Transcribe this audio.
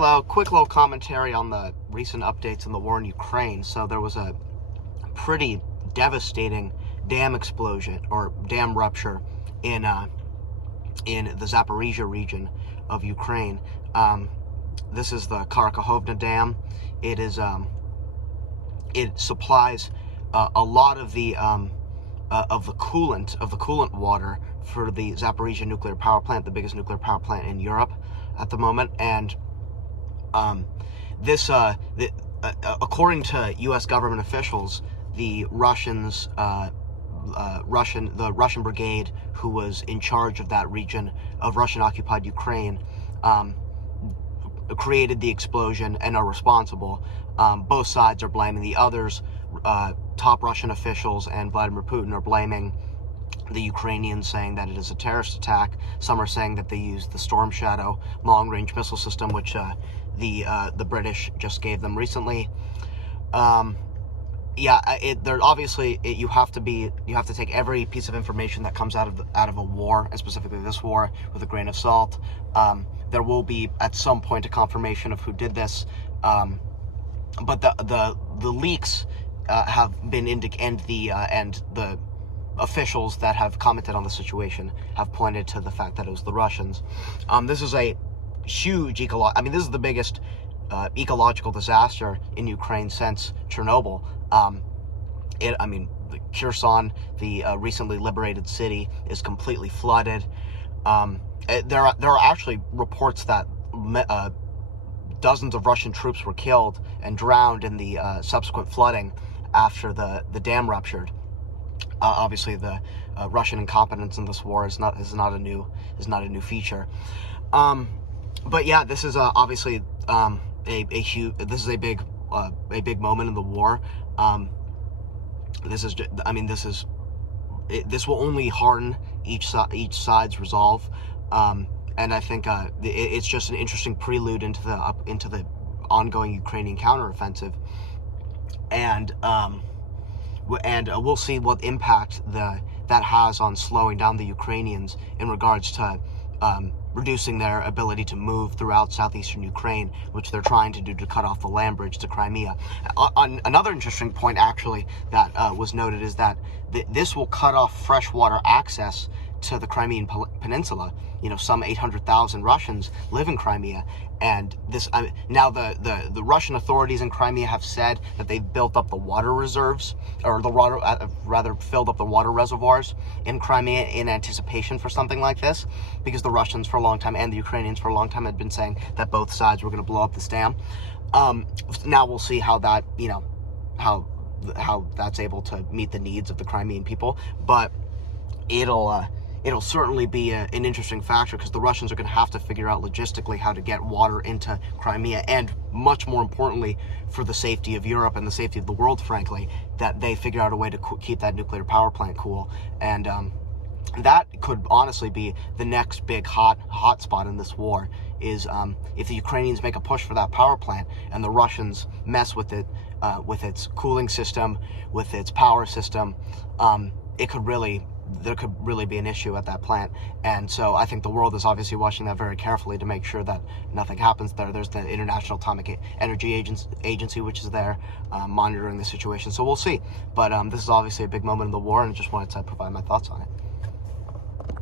Hello, quick little commentary on the recent updates in the war in Ukraine. So there was a pretty devastating dam explosion or dam rupture in the Zaporizhia region of Ukraine. This is the Karakhovka Dam. It is it supplies a lot of the coolant water for the Zaporizhia nuclear power plant, the biggest nuclear power plant in Europe at the moment. And according to U.S. government officials, the Russian brigade who was in charge of that region of Russian-occupied Ukraine created the explosion and are responsible. Both sides are blaming the others. Top Russian officials and Vladimir Putin are blaming the Ukrainians, saying that it is a terrorist attack. Some are saying that they used the Storm Shadow long-range missile system, which the British just gave them recently. They're obviously, you have to take every piece of information that comes out of a war, and specifically this war, with a grain of salt. There will be at some point a confirmation of who did this, but the leaks have been and the officials that have commented on the situation have pointed to the fact that it was the Russians. This is a huge this is the biggest ecological disaster in Ukraine since Chernobyl. Kherson, the recently liberated city, is completely flooded. There are actually reports that dozens of Russian troops were killed and drowned in the subsequent flooding after the dam ruptured. Obviously, the Russian incompetence in this war is not a new feature. But yeah, this is obviously this is a big moment in the war. This will only harden each side's resolve, and I think it's just an interesting prelude into the ongoing Ukrainian counteroffensive, and we'll see what impact that has on slowing down the Ukrainians in regards to reducing their ability to move throughout southeastern Ukraine, which they're trying to do to cut off the land bridge to Crimea. Another interesting point, actually, that was noted is that this will cut off freshwater access to the Crimean Peninsula. Some 800,000 Russians live in Crimea, and now the Russian authorities in Crimea have said that they've built up the water reserves, or filled up the water reservoirs in Crimea in anticipation for something like this, because the Russians for a long time and the Ukrainians for a long time had been saying that both sides were going to blow up this dam. Now we'll see how that, how that's able to meet the needs of the Crimean people, but it'll certainly be an interesting factor, because the Russians are going to have to figure out logistically how to get water into Crimea, and much more importantly, for the safety of Europe and the safety of the world, frankly, that they figure out a way to keep that nuclear power plant cool. And that could honestly be the next big hot spot in this war, is if the Ukrainians make a push for that power plant and the Russians mess with it, with its cooling system, with its power system, there could really be an issue at that plant. And so I think the world is obviously watching that very carefully to make sure that nothing happens there. There's the International Atomic Energy Agency, which is there monitoring the situation. So we'll see. But this is obviously a big moment in the war, and just wanted to provide my thoughts on it.